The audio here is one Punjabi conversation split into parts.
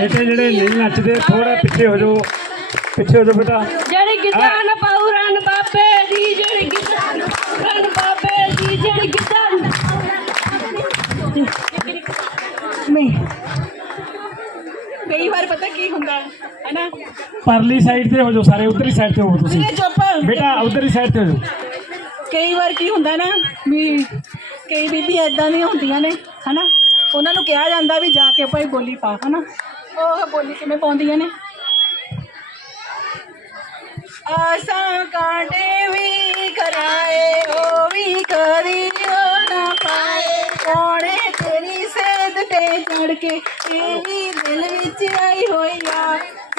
ਬੇਟੇ ਜਿਹੜੇ ਨਹੀਂ ਨੱਚਦੇ ਥੋੜਾ ਪਿੱਛੇ ਹੋ ਜਾਓ। ਪਿੱਛੇ ਹੋ ਜਾਓ ਬੇਟਾ। ਜਿਹੜੀ ਕਿਸਾਨ ਪਾਉ ਰਨ ਬਾਬੇ ਦੀ ਜਿਹੜੀ ਕਿਸਾਨ ਰਨ ਬਾਬੇ ਦੀ ਜਿਹੜੀ ਕਿਸਾਨ ਨਹੀਂ। ਕਈ ਵਾਰ ਪਤਾ ਕੀ ਹੁੰਦਾ ਹੈ ਹੈਨਾ? ਪਰਲੀ ਸਾਈਡ ਤੇ ਹੋ ਜਾਓ ਸਾਰੇ ਉਧਰਲੀ ਸਾਈਡ ਤੇ ਹੋ ਤੁਸੀਂ। ਬੇਟਾ ਉਧਰਲੀ ਸਾਈਡ ਤੇ ਹੋ ਜਾਓ। ਕਈ ਵਾਰ ਕੀ ਹੁੰਦਾ ਨਾ ਵੀ ਕਈ ਬੀਬੀਆਂ ਇਦਾਂ ਦੀਆਂ ਹੁੰਦੀਆਂ ਨੇ ਹਨਾ? ਉਹਨਾਂ ਨੂੰ ਕਿਹਾ ਜਾਂਦਾ ਵੀ ਜਾ ਕੇ ਭਾਈ ਬੋਲੀ ਪਾ ਹਨਾ? ਉਹ ਬੋਲੀ ਕਿਵੇਂ ਪਾਉਂਦੀਆਂ ਨੇ? ਆਸਾਂ ਕਾਂਟੇ ਵੀ ਕਰਾਏ ਉਹ ਵੀ ਕਰੀਓ ਨਾ ਪਾਏ। ਕੋਣੇ ਤੇਰੀ ਸੇਧ ਤੇ ਚੜ ਕੇ, ਤੇਰੀ ਦਿਲ ਵਿੱਚ ਆਈ ਹੋਈ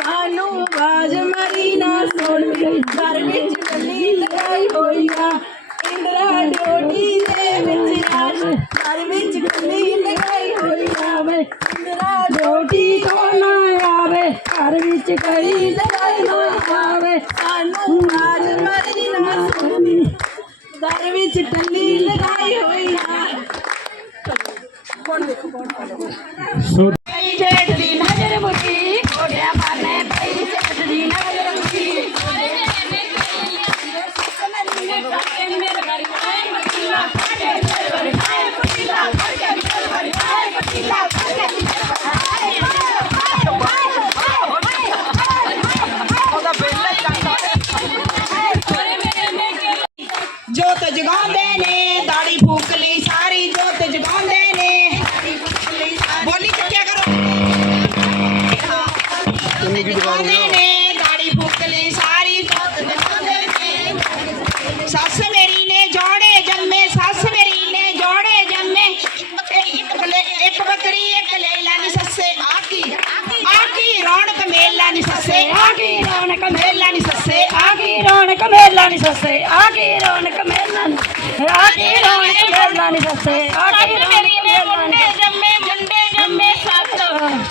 ਸਾਨੂੰ ਬਾਜ ਮਰੀ ਨਾ ਸੁਣ ਗਈ ਘਰ ਵਿੱਚ ਕੱਲੀ ਲਗਾਈ ਹੋਈ ਆ। ਇੰਦਰਾ ਡੋਡੀ ਦੇ ਵਿੱਚ ਆਸ਼ ਘਰ ਵਿੱਚ ਕੱਲੀ ਲਗਾਈ ਹੋਈ ਇੰਦਰਾ ਡੋਡੀ ਤੋਂ ਨਾ ਆਵੇ ਘਰ ਵਿੱਚ ਕਈ ਲਗਾਈ ਹੋਈ ਆਵੇ। ਸਾਨੂੰ ਬਾਜ ਮਰੀ ਨਾ ਸੁਣੀ। ਘਰ ਵਿੱਚ ਕੱਲੀ ਲਗਾਈ ਹੋਈ ਆ। ਕੌਣ ਦੇਖੋ ਕੌਣ ਆ ਕੀ ਰੌਣਕ ਮੇਲਾ ਨੀ ਸੱਸੇ ਆ ਕੀ ਰੌਣਕ ਮੇਲਾ ਨਹੀਂ ਸੱਸੇ ਆ ਕੀ ਰੌਣਕ ਮੇਲਾ ਨੀ ਆ ਕੀ ਰੌਣਕ ਮੇਲਾ ਨਹੀਂ ਸੱਸੇ ਆ ਕੀ ਮੇਰੀ ਨੇ ਮੁੰਡੇ ਜੰਮੇ ਮੁੰਡੇ ਜੰਮੇ ਸੱਤ।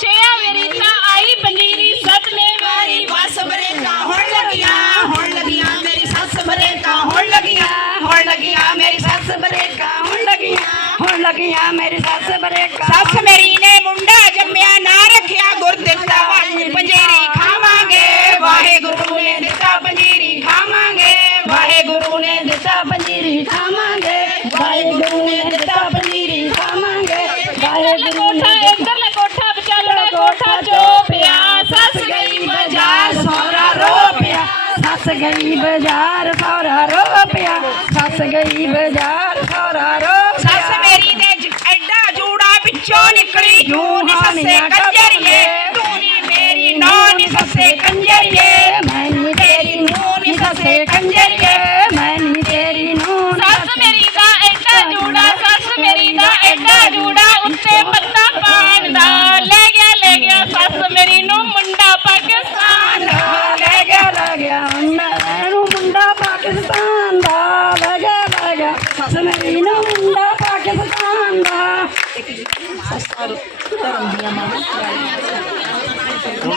ਛਿਆ ਮੇਰੀ ਤਾਂ ਆਈ ਪੰਜੀਰੀ ਸੱਤ ਨੇ ਮੇਰੀ ਬਸ ਬਰੇਕਾਂ ਹੁਣ ਲੱਗੀਆਂ ਹੁਣ ਲੱਗੀਆਂ ਮੇਰੀ ਸੱਸ ਬਰੇਕਾਂ ਹੁਣ ਲੱਗੀਆਂ ਹੁਣ ਲੱਗੀਆਂ ਮੇਰੀ ਸੱਸ ਬਰੇਕਾਂ ਹੁਣ ਲੱਗੀਆਂ ਹੁਣ ਲੱਗੀਆਂ ਮੇਰੀ ਸੱਸ ਬਰੇਕਾ। ਸੱਸ ਮੇਰੀ ਨੇ ਸੱਸ ਗਈ ਬਾਜ਼ਾਰ ਸੌਰਾ ਰੋ ਪਿਆ ਸੱਸ ਗਈ ਬਾਜ਼ਾਰ ਸੌਰਾ ਰੋ ਸੱਸ ਮੇਰੀ ਦੇ ਜ- ਐਡਾ ਜੂੜਾ ਵਿੱਚੋਂ ਨਿਕਲੀ। ਜੂ ਨੀ ਸੱਸੇ ਕੰਜਰੀਏ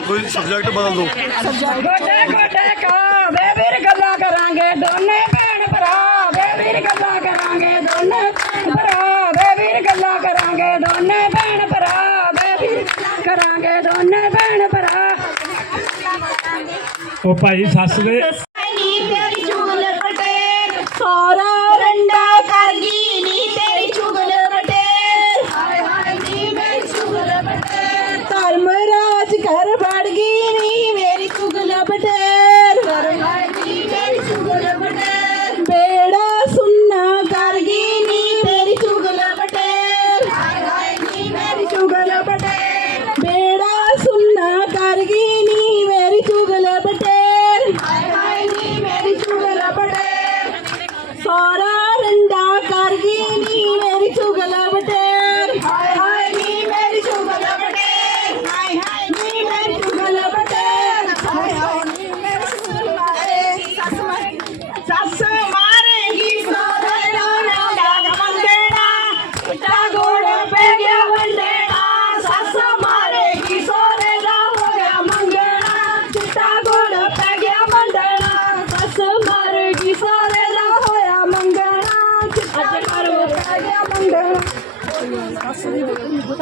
ਕੋਈ ਸਬਜੈਕਟ ਬਦਲ ਦਿਓ ਗੋਡੇ ਗੋਡੇ ਕਾ ਵੇ ਵੀਰ ਗੱਲਾਂ ਕਰਾਂਗੇ ਦੋਨੇ ਭੈਣ ਭਰਾ ਵੇ ਵੀਰ ਗੱਲਾਂ ਕਰਾਂਗੇ ਦੋਨੇ ਭੈਣ ਭਰਾ ਵੇ ਵੀਰ ਗੱਲਾਂ ਕਰਾਂਗੇ ਦੋਨੇ ਭੈਣ ਭਰਾ ਵੇ ਵੀਰ ਕਰਾਂਗੇ ਦੋਨੇ ਭੈਣ ਭਰਾ। ਉਹ ਭਾਈ ਸੱਸ ਦੇ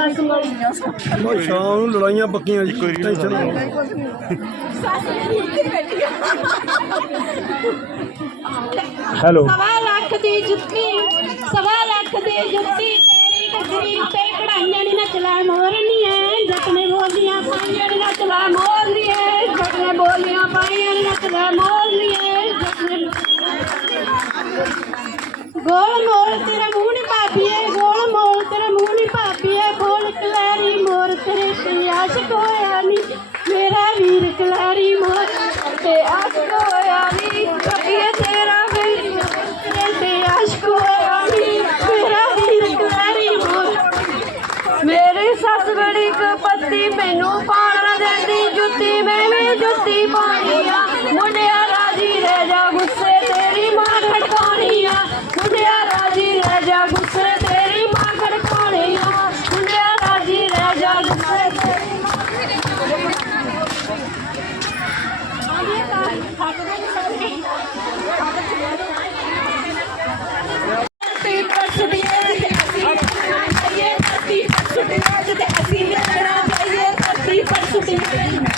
ਬਸ ਸ਼ਾਮ ਨੂੰ ਲੜਾਈਆਂ ਪੱਕੀਆਂ ਜੀ ਕੋਈ ਟੈਨਸ਼ਨ ਨਾ ਲਓ। ਹੈਲੋ। ਸਵਾ ਲੱਖ ਦੀ ਜੁੱਤੀ ਸਵਾ ਲੱਖ ਦੀ ਜੁੱਤੀ ਤੇਰੀ ਗੱਡੀ ਉੱਤੇ ਕਢਾਈਆਂ ਨੀ ਨਚਲਾ ਮੋਰਨੀਆਂ ਜੱਟ ਨੇ ਬੋਲੀਆਂ ਪਾਈਆਂ ਨੀ ਨਚਲਾ ਮੋਰਨੀਆਂ ਜੱਟ ਨੇ ਬੋਲੀਆਂ ਪਾਈਆਂ ਨੀ ਨਚਲਾ ਮੋਰਨੀਆਂ ਜੱਟ ਨੇ ਗੋਲ ਮੋਲ ਤੇਰਾ ਮੂੰਹ ਨੀ ਭਾਬੀਏ ਗੋਲ ਮੋਲ ਤੇਰਾ ਮੂੰਹ ਨੀ ਭਾਬੀਏ ਬੋਲ ਕਲੈਰੀ ਮੋਰ ਤੇਰੇ ਤੇ ਆਸ਼ਕ ਹੋਇਆ ਨੀ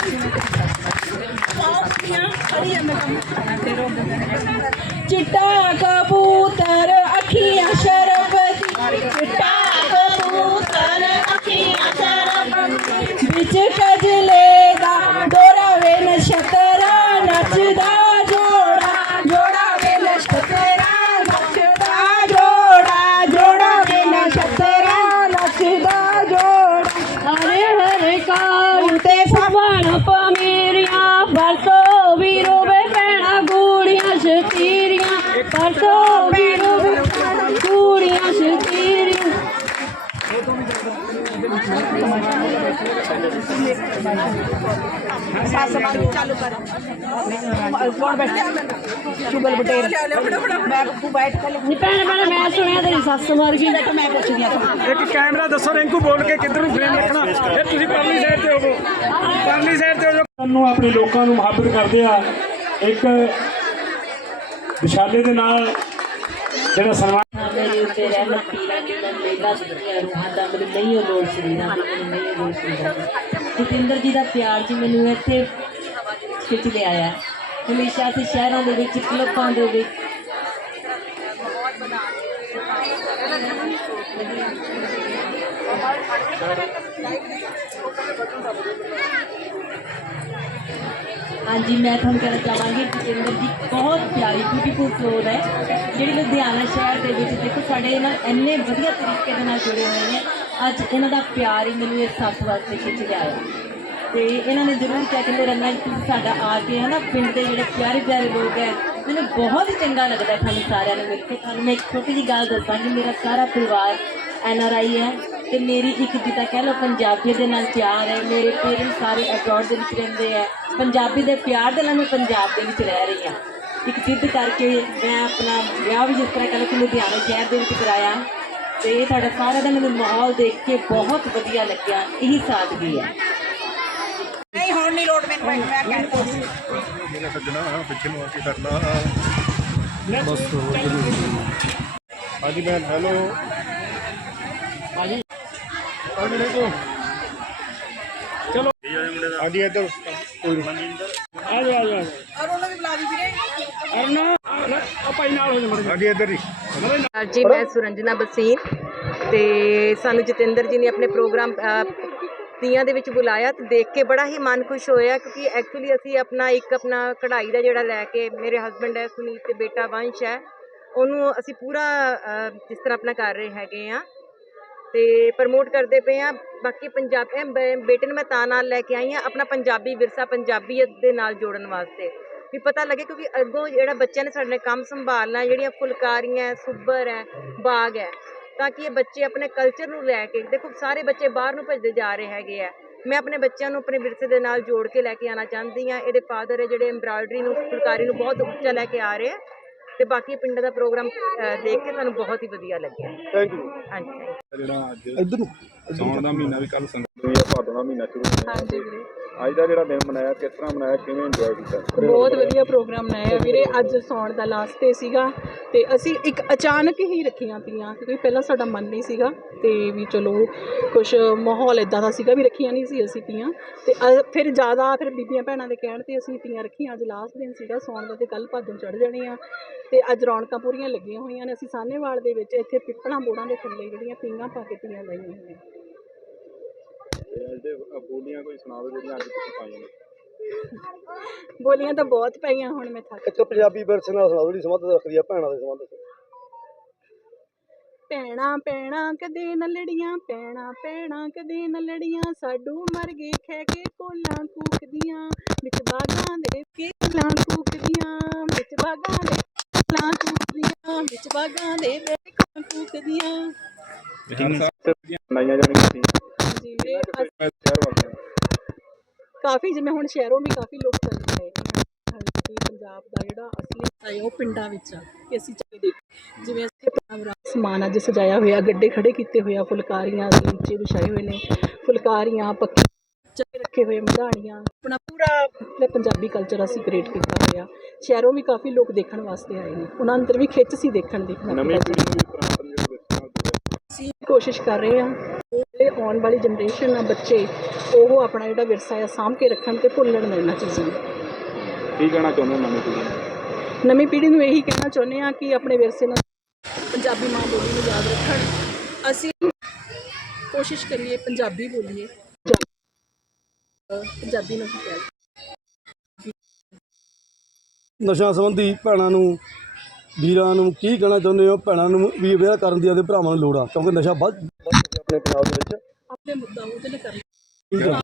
ਪਰਸੁੜੀਏ ਚਿੱਟਾ ਕਬੂਤਰ ਅੱਖੀਆਂ ਸ਼ਰਬਤੀ। ਚਿੱਟਾ ਕਬੂਤਰ ਅੱਖੀਆਂ ਸ਼ਰਬਤੀ। ਵਿੱਚ ਨੀ ਭੈਣ ਭੈਣ ਮੈਂ ਸੁਣਿਆ ਤੇਰੀ ਸੱਸ ਮਰ ਗਈ। ਤਾਂ ਮੈਂ ਪੁੱਛਦੀ ਆ ਇੱਕ ਕੈਮਰਾ ਦੱਸੋ ਰਿੰਕੂ ਬੋਲ ਕੇ ਕਿੱਧਰ ਨੂੰ ਫਰੇਮ ਰੱਖਣਾ? ਇਹ ਤੁਸੀਂ ਪਰਲੀ ਸਾਈਡ ਤੇ ਹੋਵੋ। ਪਰਲੀ ਸਾਈਡ ਤੇ ਹੋ ਜਾਓ। ਨੂੰ ਆਪਣੇ ਲੋਕਾਂ ਨੂੰ ਮੁਹੱਬਤ ਕਰਦੇ ਆ। ਇੱਕ ਵਿਸ਼ਾਲੇ ਦੇ ਨਾਲ ਜਿਹੜਾ ਸਨਮਾਨ ਮੇਰੇ ਉੱਤੇ ਰਹਿਮਤ ਪੀਰਾਂ ਦੀ ਤਾਂ ਮੇਲਾ ਸੁਣਿਆ ਰੂਹਾਂ ਦਾ ਮੈਨੂੰ ਨਹੀਂ ਉਹ ਲੋੜ ਸਰੀਰਾਂ ਦੀ ਮੈਨੂੰ ਨਹੀਂ ਉਹ ਲੋੜ ਸਰੀਰਾਂ ਦੀ ਜਤਿੰਦਰ ਜੀ ਦਾ ਪਿਆਰ ਜੀ ਮੈਨੂੰ ਇੱਥੇ ਖਿੱਚ ਲਿਆਇਆ ਹਮੇਸ਼ਾ ਅਸੀਂ ਸ਼ਹਿਰਾਂ ਦੇ ਵਿੱਚ, ਕਲੱਬਾਂ ਦੇ ਵਿੱਚ। ਹਾਂਜੀ, ਮੈਂ ਤੁਹਾਨੂੰ ਕਹਿਣਾ ਚਾਹਾਂਗੀ ਜਤਿੰਦਰ ਜੀ ਬਹੁਤ ਪਿਆਰੀ ਬਿਊਟੀਫੁਲ ਫਲੋਰ ਹੈ। ਜਿਹੜੀ ਲੁਧਿਆਣਾ ਸ਼ਹਿਰ ਦੇ ਵਿੱਚ ਦੇਖੋ, ਸਾਡੇ ਨਾਲ ਇੰਨੇ ਵਧੀਆ ਤਰੀਕੇ ਦੇ ਨਾਲ ਜੁੜੇ ਹੋਏ ਨੇ। ਅੱਜ ਇਹਨਾਂ ਦਾ ਪਿਆਰ ਹੀ ਮੈਨੂੰ ਇਸ ਸੱਤ ਵਾਸਤੇ ਖਿੱਚ ਲਿਆਇਆ ਤੇ ਇਹਨਾਂ ਨੇ ਜ਼ਰੂਰ ਕਿਹਾ ਕਿ ਰੰਨਾ ਜੀ ਤੁਸੀਂ ਸਾਡਾ ਆ ਕੇ ਹੈ ਨਾ, ਪਿੰਡ ਦੇ ਜਿਹੜੇ ਪਿਆਰੇ ਪਿਆਰੇ ਲੋਕ ਹੈ, ਮੈਨੂੰ ਬਹੁਤ ਹੀ ਚੰਗਾ ਲੱਗਦਾ ਹੈ ਤੁਹਾਨੂੰ ਸਾਰਿਆਂ ਨੂੰ ਮਿਲ ਕੇ। ਤੁਹਾਨੂੰ ਮੈਂ ਇੱਕ ਛੋਟੀ ਜਿਹੀ ਗੱਲ ਦੱਸਾਂਗੀ, ਮੇਰਾ ਸਾਰਾ ਪਰਿਵਾਰ ਐਨ ਆਰ ਆਈ ਹੈ ਤੇ ਮੇਰੀ ਇੱਕ ਜਿੱਦਾਂ ਕਹਿ ਲਓ ਪੰਜਾਬੀ ਦੇ ਨਾਲ ਪਿਆਰ ਹੈ, ਮੇਰੇ ਪੇਰੈਂਟਸ ਸਾਰੇ ਅਬਰੋਡ ਦੇ ਵਿੱਚ ਰਹਿੰਦੇ ਹੈ, ਪੰਜਾਬੀ ਦੇ ਪਿਆਰ ਦੇ ਨਾਲ ਮੈਂ ਪੰਜਾਬ ਦੇ ਵਿੱਚ ਰਹਿ ਰਹੀ ਹਾਂ। ਇੱਕ ਜਿੱਦ ਕਰਕੇ ਮੈਂ ਆਪਣਾ ਵਿਆਹ ਵੀ ਜਿਸ ਤਰ੍ਹਾਂ ਕਹਿ ਲਓ ਕਿ ਲੁਧਿਆਣਾ ਸ਼ਹਿਰ ਦੇ ਵਿੱਚ ਕਰਾਇਆ। ਤੇ ਇਹ ਤੁਹਾਡਾ ਸਾਰਾ ਦਾ ਮੈਨੂੰ ਮਾਹੌਲ ਦੇਖ ਕੇ ਬਹੁਤ ਵਧੀਆ ਲੱਗਿਆ ਇਹੀ ਸਾਦਗੀ ਹੈ। ਮੇਰਾ ਸੱਜਣਾ ਪਿੱਛੇ ਨੂੰ ਆ ਕੇ ਕਰਨਾ ਬਸ ਹੋਰ ਕੁਝ ਨਹੀਂ। ਹਾਂਜੀ ਭੈਣ ਹੈਲੋ ਹਾਂਜੀ। ਹਾਂਜੀ ਦੇਖੋ ਚਲੋ। ਹਾਂਜੀ ਇੱਧਰ। ਕੋਈ ਨਹੀਂ। ਆ ਜਾ ਆ ਜਾ। ਅਰ ਉਹਨਾਂ ਦੀ ਬੁਲਾ ਦੀ ਵੀਰੇ। ਅਰਨਾ ਜਾ ਹਾਂਜੀ ਇੱਧਰ ਜੀ। ਮੈਂ ਸੁਰੰਜਨਾ ਬਸੀਨ ਤੇ ਸਾਨੂੰ ਜਤਿੰਦਰ ਜੀ ਨੇ ਆਪਣੇ ਪ੍ਰੋਗਰਾਮ ਤੀਆਂ ਦੇ ਵਿੱਚ ਬੁਲਾਇਆ ਤੇ ਦੇਖ ਕੇ ਬੜਾ ਹੀ ਮਨ ਖੁਸ਼ ਹੋਇਆ ਕਿਉਂਕਿ ਐਕਚੁਅਲੀ ਅਸੀਂ ਆਪਣਾ ਇੱਕ ਆਪਣਾ ਕਢਾਈ ਦਾ ਜਿਹੜਾ ਲੈ ਕੇ ਮੇਰੇ ਹਸਬੰਡ ਹੈ ਸੁਨੀਤ ਤੇ ਬੇਟਾ ਵੰਸ਼ ਹੈ ਉਹਨੂੰ ਅਸੀਂ ਪੂਰਾ ਜਿਸ ਤਰ੍ਹਾਂ ਆਪਣਾ ਕਰ ਰਹੇ ਹੈਗੇ ਆ ਤੇ ਪ੍ਰਮੋਟ ਕਰਦੇ ਪਏ ਆ ਬਾਕੀ ਪੰਜਾਬ ਬੇਟੇ ਨੂੰ ਮੈਂ ਤਾਂ ਨਾਲ ਲੈ ਕੇ ਆਈ ਆ ਆਪਣਾ ਪੰਜਾਬੀ ਵਿਰਸਾ ਪੰਜਾਬੀਅਤ ਦੇ ਨਾਲ ਜੋੜਨ ਵਾਸਤੇ। ਵੀ ਪਤਾ ਲੱਗੇ ਕਿਉਂਕਿ ਅੱਗੋਂ ਜਿਹੜਾ ਬੱਚਿਆਂ ਨੇ ਸਾਡੇ ਨੇ ਕੰਮ ਸੰਭਾਲਣਾ ਜਿਹੜੀਆਂ ਫੁਲਕਾਰੀਆਂ ਸੁੱਬਰ ਹੈ ਬਾਗ ਹੈ ਤਾਂ ਕਿ ਇਹ ਬੱਚੇ ਆਪਣੇ ਕਲਚਰ ਨੂੰ ਲੈ ਕੇ ਦੇਖੋ ਸਾਰੇ ਬੱਚੇ ਬਾਹਰ ਨੂੰ ਭੱਜਦੇ ਜਾ ਰਹੇ ਹੈਗੇ ਆ। ਮੈਂ ਆਪਣੇ ਬੱਚਿਆਂ ਨੂੰ ਆਪਣੇ ਵਿਰਸੇ ਦੇ ਨਾਲ ਜੋੜ ਕੇ ਲੈ ਕੇ ਆਉਣਾ ਚਾਹੁੰਦੀ ਆ ਇਹਦੇ ਫਾਦਰ ਹੈ ਜਿਹੜੇ ਐਮਬਰਾਇਡਰੀ ਨੂੰ ਫੁਲਕਾਰੀ ਨੂੰ ਬਹੁਤ ਉੱਚਾ ਲੈ ਕੇ ਆ ਰਹੇ ਆ। ਤੇ ਬਾਕੀ ਪਿੰਡ ਦਾ ਪ੍ਰੋਗਰਾਮ ਦੇਖ ਕੇ ਸਾਨੂੰ ਬਹੁਤ ਹੀ ਵਧੀਆ ਲੱਗਿਆ। ਥੈਂਕ ਯੂ ਹਾਂਜੀ ਥੈਂਕ ਯੂ ਜਿਹੜਾ ਅੱਜ ਇੱਧਰ ਦਾ ਮਹੀਨਾ ਵੀ ਕੱਲ ਸੰਗਤ ਹੋਈ ਆ ਭਾਦੋਂ ਦਾ ਮਹੀਨਾ ਸ਼ੁਰੂ ਹੋਇਆ। ਹਾਂਜੀ ਵੀਰੇ। ਅੱਜ ਦਾ ਜਿਹੜਾ ਦਿਨ ਮਨਾਇਆ, ਕਿਸ ਤਰ੍ਹਾਂ ਮਨਾਇਆ, ਕਿਵੇਂ ਇੰਜੋਏ ਕੀਤਾ? ਬਹੁਤ ਵਧੀਆ ਪ੍ਰੋਗਰਾਮ ਮਨਾਇਆ ਵੀਰੇ। ਅੱਜ ਸੌਣ ਦਾ ਲਾਸਟ ਡੇ ਸੀਗਾ ਤੇ ਅਸੀਂ ਇੱਕ ਅਚਾਨਕ ਹੀ ਰੱਖੀਆਂ ਤੀਆਂ, ਕਿਉਂਕਿ ਪਹਿਲਾਂ ਸਾਡਾ ਮਨ ਨਹੀਂ ਸੀਗਾ ਤੇ ਵੀ ਚਲੋ ਕੁਝ ਮਾਹੌਲ ਇਦਾਂ ਦਾ ਸੀਗਾ ਵੀ ਰੱਖੀਆਂ ਨਹੀਂ ਸੀ ਅਸੀਂ ਤੀਆਂ। ਤੇ ਅ- ਫਿਰ ਜ਼ਿਆਦਾ ਫਿਰ ਬੀਬੀਆਂ ਭੈਣਾਂ ਦੇ ਕਹਿਣ ਤੇ ਅਸੀਂ ਤੀਆਂ ਰੱਖੀਆਂ। ਅੱਜ ਲਾਸਟ ਦਿਨ ਸੀਗਾ, ਸੌਣ ਦਾ ਤੇ ਕੱਲ ਭਾਦੋਂ ਚੜ ਜਾਣੇ ਆ। ਤੇ ਅੱਜ ਰੌਣਕਾਂ ਪੂਰੀਆਂ ਲੱਗੀਆਂ ਹੋਈਆਂ ਨੇ। ਅਸੀਂ ਸਾਹਨੇਵਾਲ ਦੇ ਵਿੱਚ ਇੱਥੇ ਪਿੱਪਲਾਂ ਬੋੜਾਂ ਦੇ ਥੱਲੇ ਜਿਹੜੀਆਂ ਪੀਂਘਾਂ ਪਾ ਕੇ ਪੀਆਂ ਲਾਈਆਂ ਹੋਈਆਂ। ਬੋਲੀਆਂ ਕੋਈ ਸੁਣਾ ਦਿਓ ਜਿਹੜੀਆਂ ਅੱਜ ਤੁਸੀਂ ਪਾਈਆਂ ਨੇ ਬੋਲੀਆਂ ਤਾਂ ਬਹੁਤ ਪਈਆਂ ਹੁਣ ਮੈਂ ਥੱਕ ਇੱਕ ਪੰਜਾਬੀ ਵਿਰਸੇ ਨਾਲ ਸੁਣਾ ਜਿਹੜੀ ਸੰਬੰਧ ਰੱਖਦੀ ਆ ਭੈਣਾਂ ਦੇ ਸੰਬੰਧ ਚ ਪੈਣਾ ਪੈਣਾ ਕਦੇ ਨਾ ਲੜੀਆਂ ਪੈਣਾ ਪੈਣਾ ਕਦੇ ਨਾ ਲੜੀਆਂ ਸਾਡੂ ਮਰ ਗਏ ਖੈ ਕੇ ਕੋਲਾਂ ਕੂਕਦੀਆਂ ਵਿੱਚ ਬਾਗਾਂ ਦੇ ਕੇ ਕੋਲਾਂ ਕੂਕਦੀਆਂ ਵਿੱਚ ਬਾਗਾਂ ਦੇ ਕੋਲਾਂ ਕੂਕਦੀਆਂ ਵਿੱਚ ਬਾਗਾਂ ਦੇ ਕੋਲਾਂ ਕੂਕਦੀਆਂ ਮਨਾਈਆਂ ਜਾਣਗੀਆਂ ਸੀ ਨੂੰ। ਕਾਫੀ ਜਿਵੇਂ ਹੁਣ ਸ਼ਹਿਰੋਂ ਵੀ ਕਾਫੀ ਲੋਕ ਚੱਲ ਰਹੇ ਨੇ। ਹਾਂਜੀ ਪੰਜਾਬ ਦਾ ਜਿਹੜਾ ਅਸਲੀ ਹੈ ਉਹ ਪਿੰਡਾਂ ਵਿੱਚ ਆ ਕਿ ਅਸੀਂ ਚੱਲ ਦੇਖ ਜਿਵੇਂ ਅਸੀਂ ਆਪਣਾ ਸਮਾਨ ਅੱਜ ਸਜਾਇਆ ਹੋਇਆ ਗੱਡੇ ਖੜੇ ਕੀਤੇ ਹੋਏ ਆ ਫੁਲਕਾਰੀਆਂ ਦੇ ਨੀਚੇ ਵਿਛਾਏ ਹੋਏ ਨੇ। ਫੁਲਕਾਰੀਆਂ ਪੱਕੇ ਚੱਕੇ ਰੱਖੇ ਹੋਏ ਮਧਾਣੀਆਂ ਆਪਣਾ ਪੂਰਾ ਆਪਣੇ ਪੰਜਾਬੀ ਕਲਚਰ ਅਸੀਂ ਕ੍ਰੀਏਟ ਕੀਤਾ ਹੋਇਆ। ਸ਼ਹਿਰੋਂ ਵੀ ਕਾਫੀ ਲੋਕ ਦੇਖਣ ਵਾਸਤੇ ਆਏ ਨੇ। ਉਹਨਾਂ ਅੰਦਰ ਵੀ ਖਿੱਚ ਸੀ ਦੇਖਣ ਦੀ। ਨਵੀਂ ਪੀੜ੍ਹੀ ਨੂੰ ਨਾਲ ਜੁੜੇ ਅਸੀਂ ਕੋਸ਼ਿਸ਼ ਕਰ ਰਹੇ ਹਾਂ ਆਉਣ ਵਾਲੀ ਜਨਰੇਸ਼ਨ ਆ ਬੱਚੇ ਉਹ ਆਪਣਾ ਜਿਹੜਾ ਵਿਰਸਾ ਆ ਸਾਂਭ ਕੇ ਰੱਖਣ ਤੇ ਭੁੱਲਣ ਨਾ ਇਹਨਾਂ ਚੀਜ਼ਾਂ ਨੂੰ। ਕੀ ਕਹਿਣਾ ਚਾਹੁੰਦੇ ਹੋ ਨਵੀਂ ਪੀੜ੍ਹੀ ਨੂੰ? ਨਵੀਂ ਪੀੜ੍ਹੀ ਨੂੰ ਇਹੀ ਕਹਿਣਾ ਚਾਹੁੰਦੇ ਹਾਂ ਕਿ ਆਪਣੇ ਵਿਰਸੇ ਨਾਲ ਪੰਜਾਬੀ ਮਾਂ ਬੋਲੀ ਨੂੰ ਯਾਦ ਰੱਖਣ। ਅਸੀਂ ਕੋਸ਼ਿਸ਼ ਕਰੀਏ ਪੰਜਾਬੀ ਬੋਲੀਏ। ਪੰਜਾਬੀ- ਪੰਜਾਬੀ ਨੂੰ ਹੀ ਕਹਿ ਨਸ਼ਾ ਸੰਬੰਧੀ ਭੈਣਾਂ ਨੂੰ ਵੀਰਾਂ ਨੂੰ ਕੀ ਕਹਿਣਾ ਚਾਹੁੰਦੇ ਹੋ? ਭੈਣਾਂ ਨੂੰ ਵੀ ਵਿਆਹ ਕਰਨ ਦੀ ਆਦੇ ਭਰਾਵਾਂ ਨੂੰ ਲੋੜ ਆ ਕਿਉਂਕਿ ਨਸ਼ਾ ਵੱਧ ਵੱਧ ਚੁੱਕਿਆ ਆਪਣੇ ਪੰਜਾਬ ਦੇ ਵਿੱਚ ਆਪਣੇ ਮੁੱਦਾ ਉਹਦੇ ਲਈ ਕਰਨਾ